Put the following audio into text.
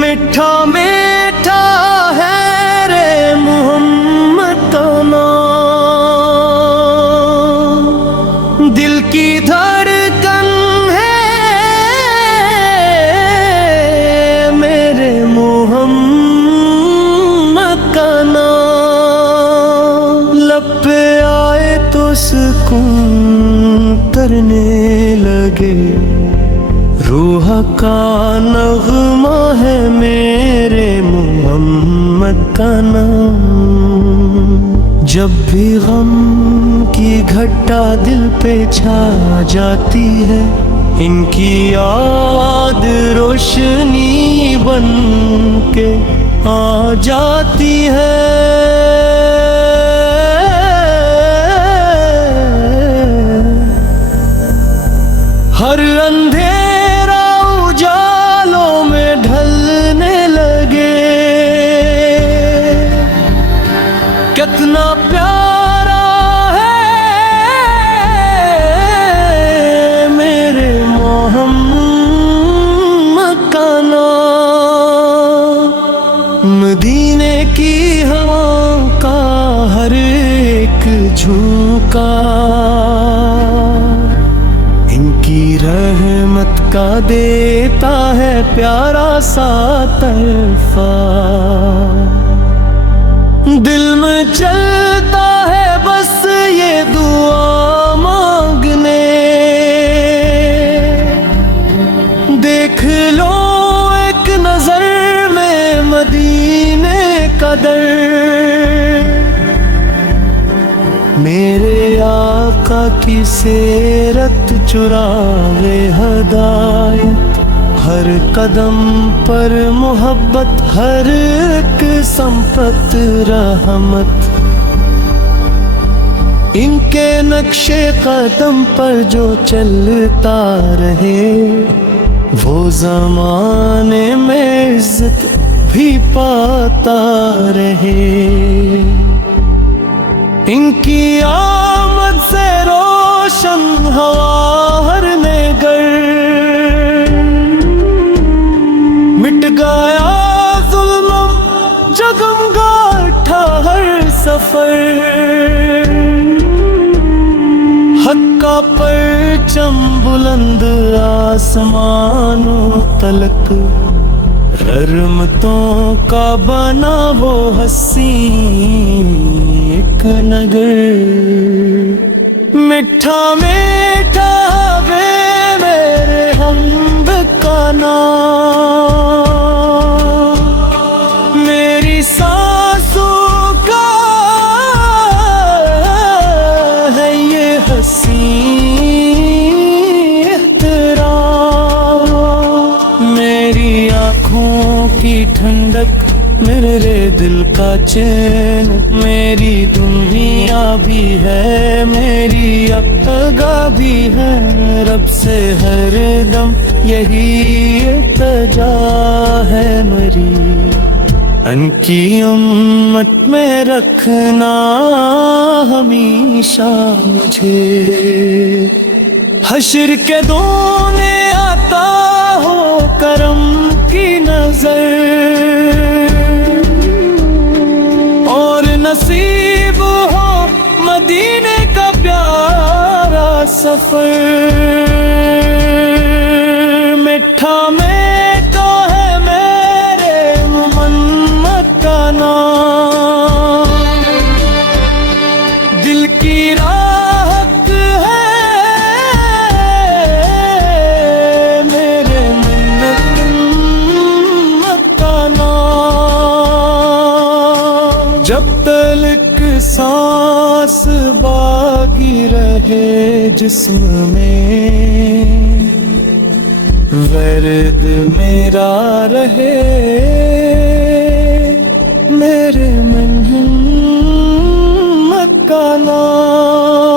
मीठा मीठा है रे मोहम्मद का नाम, दिल की धड़कन है मेरे मोहम्मद का नाम। लब पे आए तो सुकून करने लगे, रूह का नगमा है मेरे मोहम्मद का नाम। जब भी गम की घटा दिल पे छा जाती है, इनकी याद रोशनी बन के आ जाती है। हर अंधेरा उजालों में ढलने लगे, कितना प्यारा है मेरे मोहम्मद का नाम। मदीने की हवा का हर एक झोंका इनकी रहमत का देता है प्यारा सा तहफा। दिल में चलता है बस ये दुआ मांगने, देख लो एक नजर में मदीने का दर। मेरे आका की सेरत चुरावे हदायत, हर कदम पर मोहब्बत, हर एक संपत रहमत। इनके नक्शे कदम पर जो चलता रहे, वो ज़माने में इज्जत भी पाता रहे। इनकी आमद से रोशन हवा हर नगर, मिट गया जुल्म जगमगाता हर सफर। हक का परचम बुलंद आसमानों तलक, रहमतों का बना वो हसीन एक नगर। मीठा मीठा वे मेरे हमद का नाम, मेरी सांसों का है ये हसीन एहतराम। मेरी आँखों की ठंडक, मेरे दिल का चैन, मेरी दुनिया भी है, मेरी अगा भी है। रब से हर दम यही इल्तिजा है मेरी, अनकी उम्मत में रखना हमेशा मुझे। हश्र के दोने आता हो करम की नजर, नसीब हो मदीने का प्यारा सफर। मीठा मीठा है मेरे मोहम्मद का नाम, दिल की राहत है मेरे मोहम्मद का नाम। जब तलक सांस बाकी रहे जिस्म में, वर्द मेरा रहे मेरे मोहम्मद का नाम।